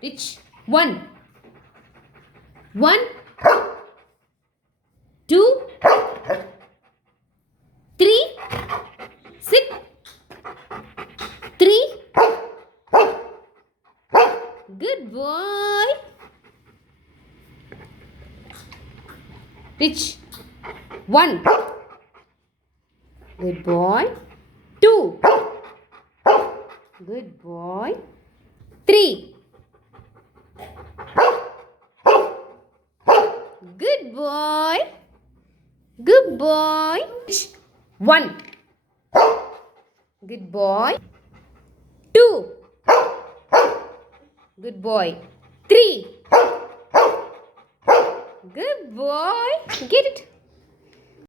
Which? 1. 1, 2, 3. Sit. 3. Good boy. Which? 1. Good boy. 2. Good boy. 3. Good boy. Good boy. 1. Good boy. 2. Good boy. 3. Good boy. Get it.